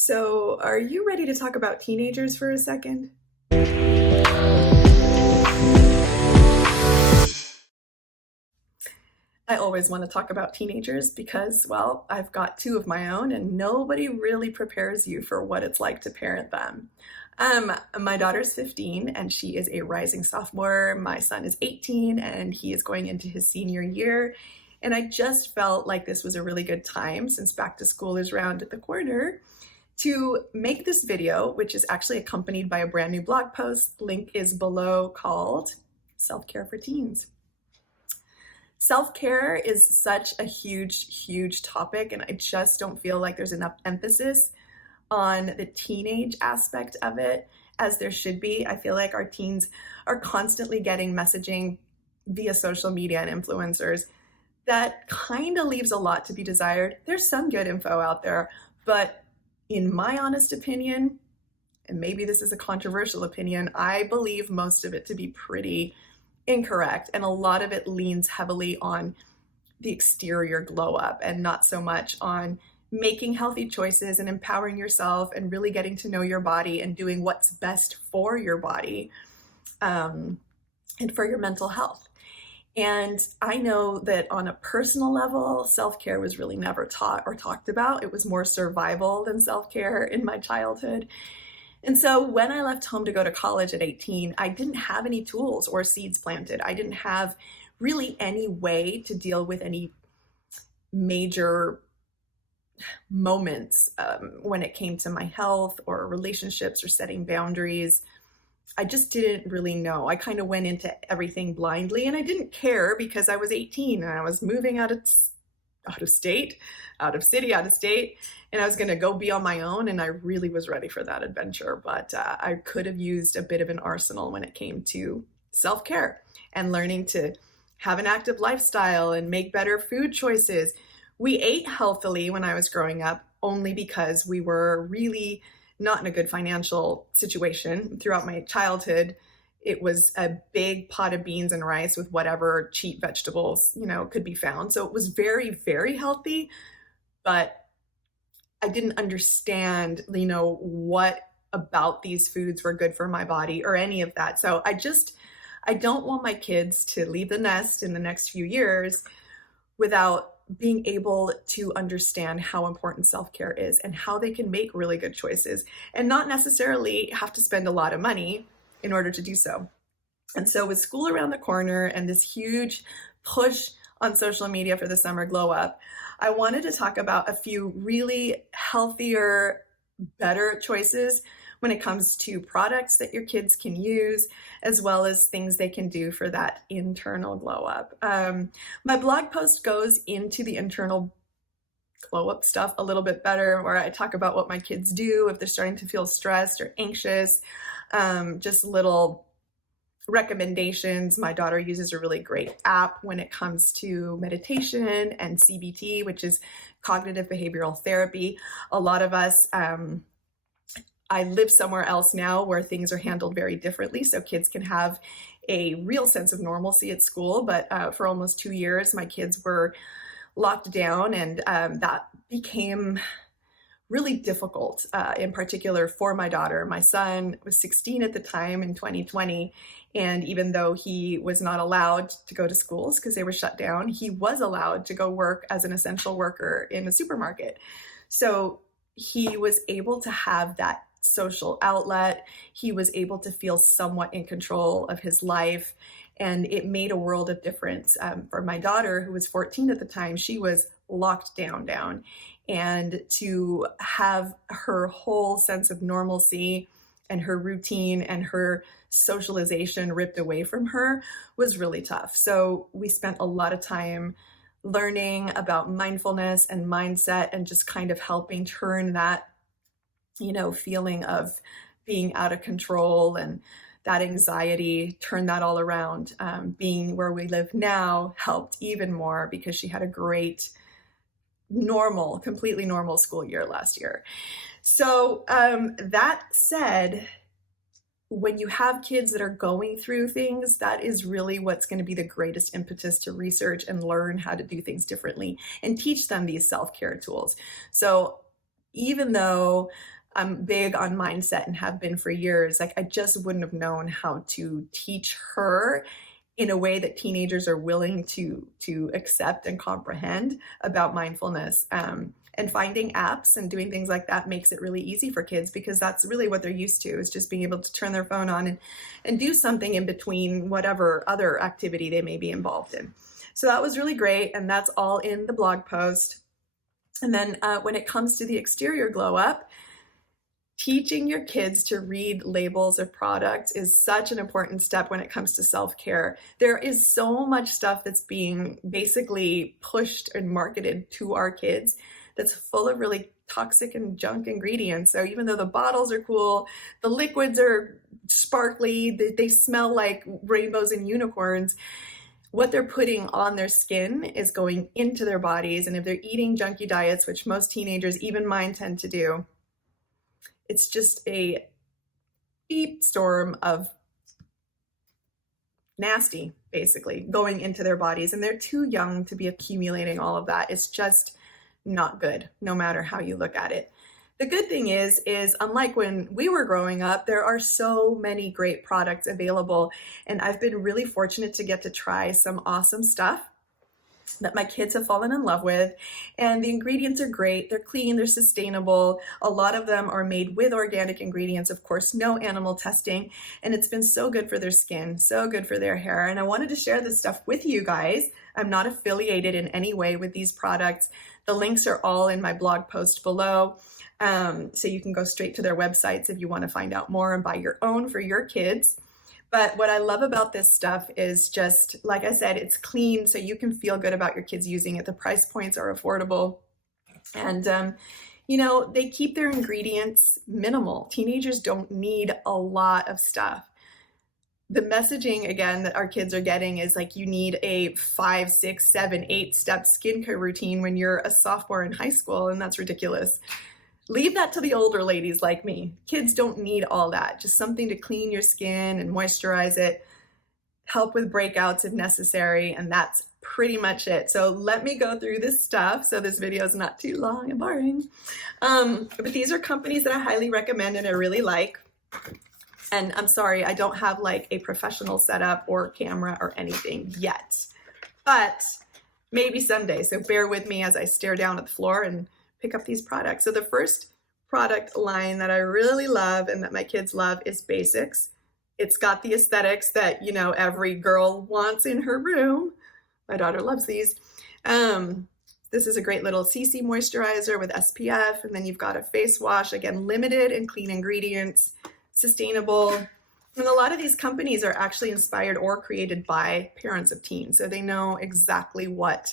So, are you ready to talk about teenagers for a second? I always want to talk about teenagers because, well, I've got two of my own, and nobody really prepares you for what it's like to parent them. My daughter's 15 and she is a rising sophomore. My son is 18 and he is going into his senior year. And I just felt like this was a really good time, since back to school is round at the corner, to make this video, which is actually accompanied by a brand new blog post. Link is below, called Self-Care for Teens. Self-care is such a huge topic, and I just don't feel like there's enough emphasis on the teenage aspect of it as there should be. I feel like our teens are constantly getting messaging via social media and influencers that kind of leaves a lot to be desired. There's some good info out there, but in my honest opinion, and maybe this is a controversial opinion, I believe most of it to be pretty incorrect. And a lot of it leans heavily on the exterior glow up and not so much on making healthy choices and empowering yourself and really getting to know your body and doing what's best for your body, and for your mental health. And I know that on a personal level, self-care was really never taught or talked about. It was more survival than self-care in my childhood. And so when I left home to go to college at 18, I didn't have any tools or seeds planted. I didn't have really any way to deal with any major moments when it came to my health or relationships or setting boundaries. I just didn't really know. I kind of went into everything blindly, and I didn't care because I was 18 and I was moving out of state, out of city, out of state, and I was going to go be on my own, and I really was ready for that adventure. But I could have used a bit of an arsenal when it came to self-care and learning to have an active lifestyle and make better food choices. We ate healthily when I was growing up only because we were really not in a good financial situation. Throughout my childhood, it was a big pot of beans and rice with whatever cheap vegetables, could be found. So it was very healthy, but I didn't understand, what about these foods were good for my body or any of that. So I don't want my kids to leave the nest in the next few years without being able to understand how important self-care is and how they can make really good choices and not necessarily have to spend a lot of money in order to do so. And so with school around the corner and this huge push on social media for the summer glow up, I wanted to talk about a few really healthier, better choices when it comes to products that your kids can use, as well as things they can do for that internal glow up. My blog post goes into the internal glow up stuff a little bit better, where I talk about what my kids do if they're starting to feel stressed or anxious, just little recommendations. My daughter uses a really great app when it comes to meditation and CBT, which is cognitive behavioral therapy. A lot of us, I live somewhere else now where things are handled very differently, so kids can have a real sense of normalcy at school. But for almost 2 years, my kids were locked down, and that became really difficult, in particular for my daughter. My son was 16 at the time in 2020, and even though he was not allowed to go to schools because they were shut down, he was allowed to go work as an essential worker in a supermarket. So he was able to have that social outlet. He was able to feel somewhat in control of his life, and it made a world of difference. For my daughter, who was 14 at the time, she was locked down, and to have her whole sense of normalcy and her routine and her socialization ripped away from her was really tough. So we spent a lot of time learning about mindfulness and mindset and just kind of helping turn that feeling of being out of control and that anxiety, turn that all around. Being where we live now helped even more because she had a great, completely normal school year last year. So that said, when you have kids that are going through things, that is really what's going to be the greatest impetus to research and learn how to do things differently and teach them these self-care tools. So even though I'm big on mindset and have been for years, like I just wouldn't have known how to teach her in a way that teenagers are willing to accept and comprehend about mindfulness. And finding apps and doing things like that makes it really easy for kids, because that's really what they're used to, is just being able to turn their phone on and do something in between whatever other activity they may be involved in. So that was really great, and that's all in the blog post. And then when it comes to the exterior glow up, teaching your kids to read labels of products is such an important step when it comes to self-care. There is so much stuff that's being basically pushed and marketed to our kids that's full of really toxic and junk ingredients. So even though the bottles are cool, the liquids are sparkly, they smell like rainbows and unicorns, what they're putting on their skin is going into their bodies. And if they're eating junky diets, which most teenagers, even mine, tend to do, it's just a deep storm of nasty, basically, going into their bodies. And they're too young to be accumulating all of that. It's just not good, no matter how you look at it. The good thing is unlike when we were growing up, there are so many great products available. And I've been really fortunate to get to try some awesome stuff that my kids have fallen in love with. And the ingredients are great. They're clean, they're sustainable. A lot of them are made with organic ingredients, of course, no animal testing. And it's been so good for their skin, so good for their hair. And I wanted to share this stuff with you guys. I'm not affiliated in any way with these products. The links are all in my blog post below. So you can go straight to their websites if you want to find out more and buy your own for your kids. But what I love about this stuff is just, like I said, it's clean, so you can feel good about your kids using it. The price points are affordable. And, you know, they keep their ingredients minimal. Teenagers don't need a lot of stuff. The messaging, again, that our kids are getting is like, you need a 5, 6, 7, 8-step skincare routine when you're a sophomore in high school, and that's ridiculous. Leave that to the older ladies like me. Kids don't need all that. Just something to clean your skin and moisturize it, help with breakouts if necessary, and that's pretty much it. So let me go through this stuff so this video is not too long and boring. But these are companies that I highly recommend and I really like. And I'm sorry, I don't have like a professional setup or camera or anything yet, but maybe someday. So bear with me as I stare down at the floor and pick up these products. So the first product line that I really love and that my kids love is BaeSix. It's got the aesthetics that, you know, every girl wants in her room. My daughter loves these. This is a great little CC moisturizer with SPF, and then you've got a face wash, again, limited and clean ingredients, sustainable. And a lot of these companies are actually inspired or created by parents of teens. So they know exactly what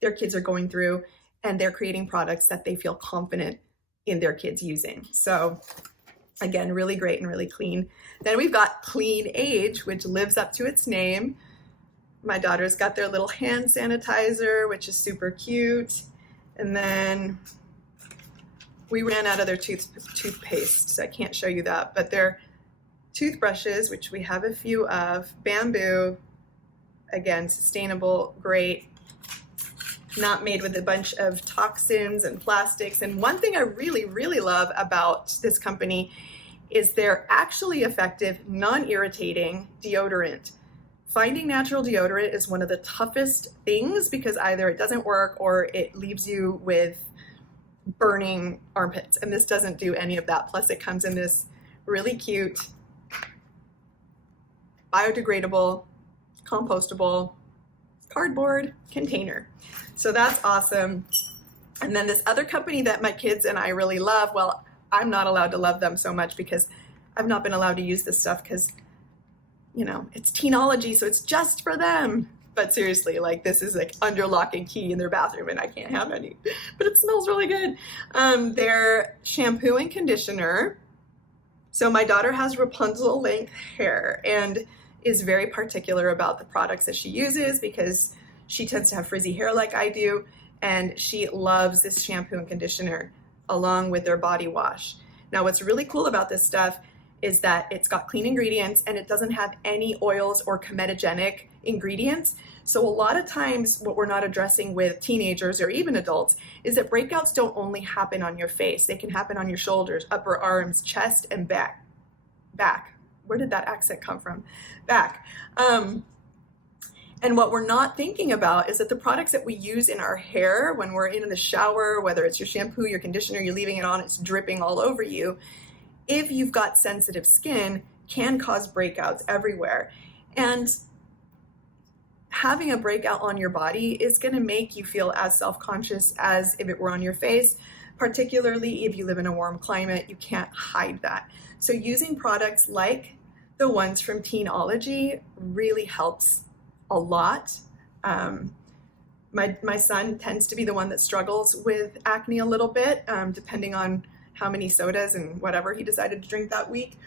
their kids are going through, and they're creating products that they feel confident in their kids using. So again, really great and really clean. Then we've got Clean Age, which lives up to its name. My daughter's got their little hand sanitizer, which is super cute. And then we ran out of their toothpaste, so I can't show you that, but their toothbrushes, which we have a few of, bamboo, again, sustainable, great, not made with a bunch of toxins and plastics. And one thing I really, really love about this company is their actually effective, non-irritating deodorant. Finding natural deodorant is one of the toughest things because either it doesn't work or it leaves you with burning armpits. And this doesn't do any of that. Plus it comes in this really cute, biodegradable, compostable cardboard container. So that's awesome. And then this other company that my kids and I really love, well, I'm not allowed to love them so much because I've not been allowed to use this stuff because, you know, it's Teenology, so it's just for them. But seriously, like this is like under lock and key in their bathroom and I can't have any, but it smells really good. Their shampoo and conditioner. So my daughter has Rapunzel length hair and is very particular about the products that she uses because she tends to have frizzy hair like I do, and she loves this shampoo and conditioner along with their body wash. Now, what's really cool about this stuff is that it's got clean ingredients and it doesn't have any oils or comedogenic ingredients. So a lot of times what we're not addressing with teenagers or even adults is that breakouts don't only happen on your face. They can happen on your shoulders, upper arms, chest, and back. Where did that accent come from? Back. And what we're not thinking about is that the products that we use in our hair when we're in the shower, whether it's your shampoo, your conditioner, you're leaving it on, it's dripping all over you. If you've got sensitive skin, can cause breakouts everywhere. And having a breakout on your body is going to make you feel as self-conscious as if it were on your face, particularly if you live in a warm climate. You can't hide that. So using products like the ones from Teenology really helps a lot. My son tends to be the one that struggles with acne a little bit, depending on how many sodas and whatever he decided to drink that week.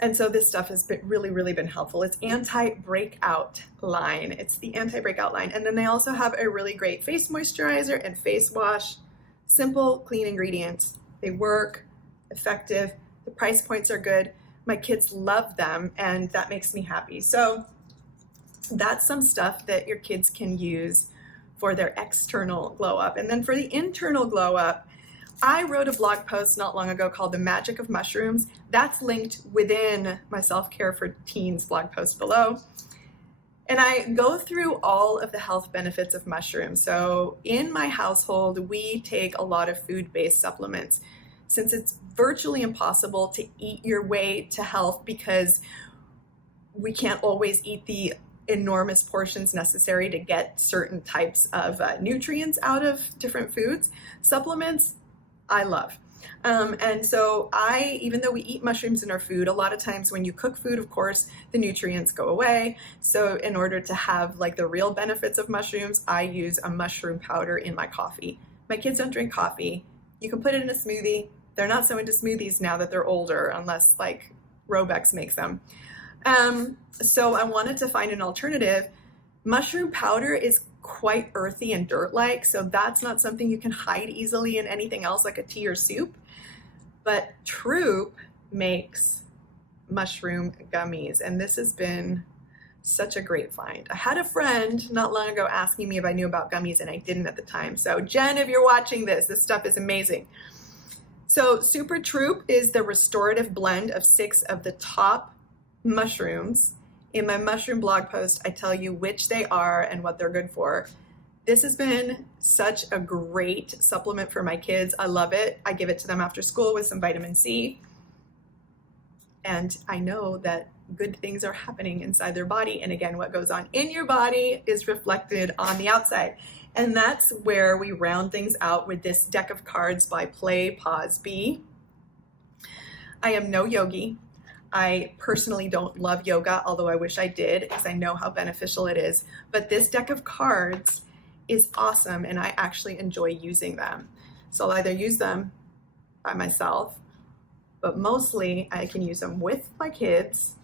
And so this stuff has been really been helpful. It's anti-breakout line. It's the anti-breakout line. And then they also have a really great face moisturizer and face wash. Simple, clean ingredients. They work, effective. The price points are good. My kids love them, and that makes me happy. So that's some stuff that your kids can use for their external glow up. And then for the internal glow up, I wrote a blog post not long ago called The Magic of Mushrooms. That's linked within my Self-Care for Teens blog post below. And I go through all of the health benefits of mushrooms. So in my household, we take a lot of food-based supplements. Since it's virtually impossible to eat your way to health because we can't always eat the enormous portions necessary to get certain types of nutrients out of different foods, supplements I love. And so even though we eat mushrooms in our food, a lot of times when you cook food, of course, the nutrients go away. So in order to have like the real benefits of mushrooms, I use a mushroom powder in my coffee. My kids don't drink coffee. You can put it in a smoothie. They're not so into smoothies now that they're older, unless like Robex makes them. So I wanted to find an alternative. Mushroom powder is quite earthy and dirt-like, so that's not something you can hide easily in anything else like a tea or soup. But Troop makes mushroom gummies, and this has been such a great find. I had a friend not long ago asking me if I knew about gummies, and I didn't at the time. So Jen, if you're watching this stuff is amazing. So Super Troop is the restorative blend of 6 of the top mushrooms. In my mushroom blog post, I tell you which they are and what they're good for. This has been such a great supplement for my kids. I love it. I give it to them after school with some vitamin C. And I know that good things are happening inside their body. And again, what goes on in your body is reflected on the outside. And that's where we round things out with this deck of cards by Play, Pause, Be. I am no yogi. I personally don't love yoga, although I wish I did because I know how beneficial it is. But this deck of cards is awesome, and I actually enjoy using them. So I'll either use them by myself, but mostly I can use them with my kids.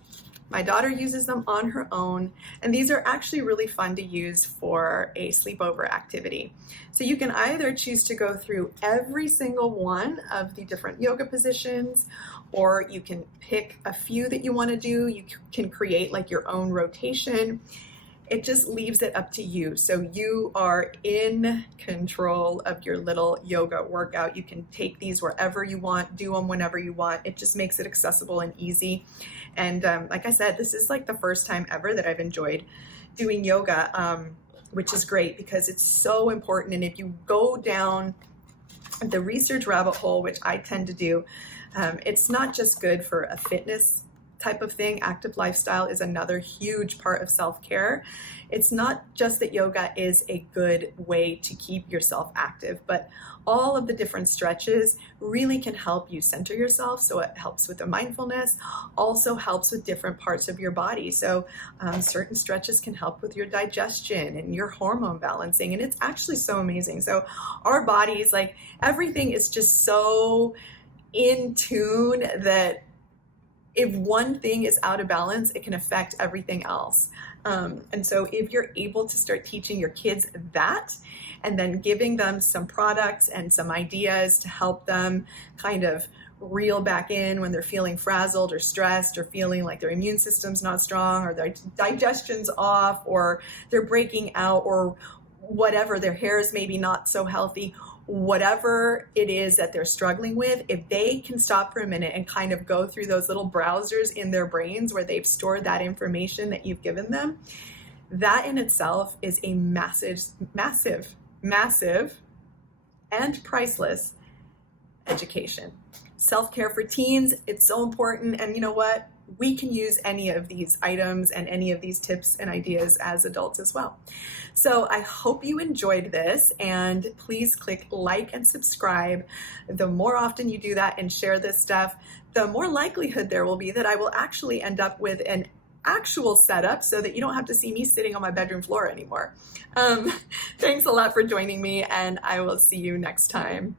My daughter uses them on her own, and these are actually really fun to use for a sleepover activity. So you can either choose to go through every single one of the different yoga positions, or you can pick a few that you want to do. You can create like your own rotation. It just leaves it up to you. So you are in control of your little yoga workout. You can take these wherever you want, do them whenever you want. It just makes it accessible and easy. And like I said, this is like the first time ever that I've enjoyed doing yoga, which is great because it's so important. And if you go down the research rabbit hole, which I tend to do, it's not just good for a fitness type of thing. Active lifestyle is another huge part of self-care. It's not just that yoga is a good way to keep yourself active, but all of the different stretches really can help you center yourself. So it helps with the mindfulness, also helps with different parts of your body. So certain stretches can help with your digestion and your hormone balancing. And it's actually so amazing. So our bodies, like everything is just so in tune that if one thing is out of balance, it can affect everything else. And so if you're able to start teaching your kids that, and then giving them some products and some ideas to help them kind of reel back in when they're feeling frazzled or stressed or feeling like their immune system's not strong or their digestion's off or they're breaking out or whatever, their hair is maybe not so healthy, whatever it is that they're struggling with, if they can stop for a minute and kind of go through those little browsers in their brains where they've stored that information that you've given them, that in itself is a massive and priceless education. Self-care for teens, it's so important. And you know what? We can use any of these items and any of these tips and ideas as adults as well. So I hope you enjoyed this, and please click like and subscribe. The more often you do that and share this stuff, the more likelihood there will be that I will actually end up with an actual setup so that you don't have to see me sitting on my bedroom floor anymore. Thanks a lot for joining me, and I will see you next time.